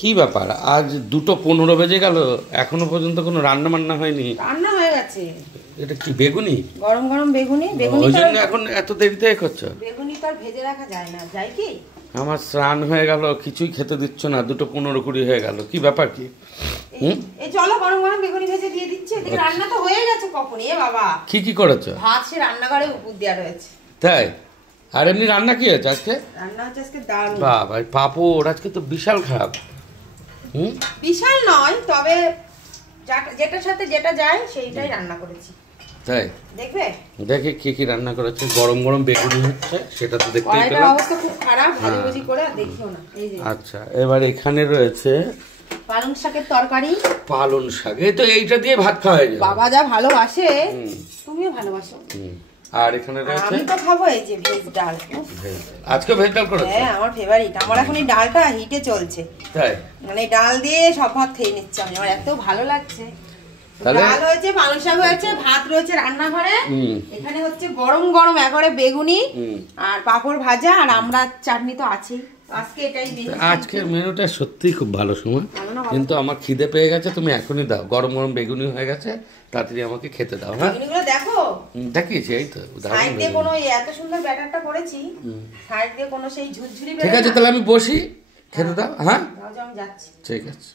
কি ব্যাপার, আজ 2:15 বেজে গেল, এখনো পর্যন্ত কোনো রান্না বান্না হয়নি? রান্না হয়ে গেছে। এটা কি বেগুনি? গরম গরম বেগুনি। বেগুনি ওই জন্য এখন এত দেরিতে করছো? বেগুনি তো আর ভেজে রাখা যায় না, যায় কি? আমার স্নান হয়ে গেল, কিছুই খেতে দিচ্ছ না, 2:15 হয়ে গেল, কি ব্যাপার কি? এই চলো গরম গরম বেগুনি ভেজে দিয়ে দিচ্ছি। এদিকে রান্না তো হয়ে গেছে কখনই। এ বাবা, কি কি করেছো? ভাত সে রান্নাঘরে উপর দেওয়া রয়েছে। তাই? আর এমনি রান্না কি হয়েছে আজকে? রান্না হচ্ছে আজকে ডাল। বাবা, পাপড় আজকে তো বিশাল খারাপ। বিশাল নয়, তবে যেটার সাথে যেটা যায় সেইটাই রান্না করেছি। তাই? দেখবে দেখে কি কি রান্না করেছে। গরম গরম বেগুনি হচ্ছে, সেটা তো দেখতেই পেলাম। অবস্থা খুব খারাপ, ভাজি করে আর দেখিও না। এই যে আচ্ছা, এবার এখানে রয়েছে পালং শাকের তরকারি। পালং শাক, এই তো এইটা দিয়ে ভাত খাওয়া যায়। বাবা যা ভালোবাসে, তুমিও ভালোবাসো। আর এখানে রয়েছে, আমি তো খাবো এই যে ভেজ ডাল। আজকে ভেজ ডাল করেছে? হ্যাঁ, আমার ফেভারিট। আমার এখন এই ডালটা হিটে চলছে। তাই? মানে ডাল দিয়ে সব ভাত খেয়ে নিচ্ছি আমি, আমার এত ভালো লাগছে। তাহলে ডাল হয়েছে, পালং শাক হয়েছে, ভাত রয়েছে রান্নাঘরে। এখানে হচ্ছে গরম গরম একবারে বেগুনি আর পাঁপড় ভাজা, আর আমরা চাটনি তো আছেই। আজকে এটাই মেনু। আজকের মেনুটা সত্যিই খুব ভালো সময়, কিন্তু আমার খিদে পেয়ে গেছে। তুমি এখনই দাও, গরম গরম বেগুনি হয়ে গেছে, তাড়াতাড়ি আমাকে খেতে দাও। হ্যাঁ, বেগুনিগুলো দেখো। দেখিয়েছি, এই তো সাইড দিয়ে কোনো এত সুন্দর ব্যাটারটা করেছি, সাইড দিয়ে কোনো সেই ঝুরঝুরি। ঠিক আছে, তাহলে আমি বসি, খেতে দাও। হ্যাঁ, আমি যাচ্ছি। ঠিক আছে।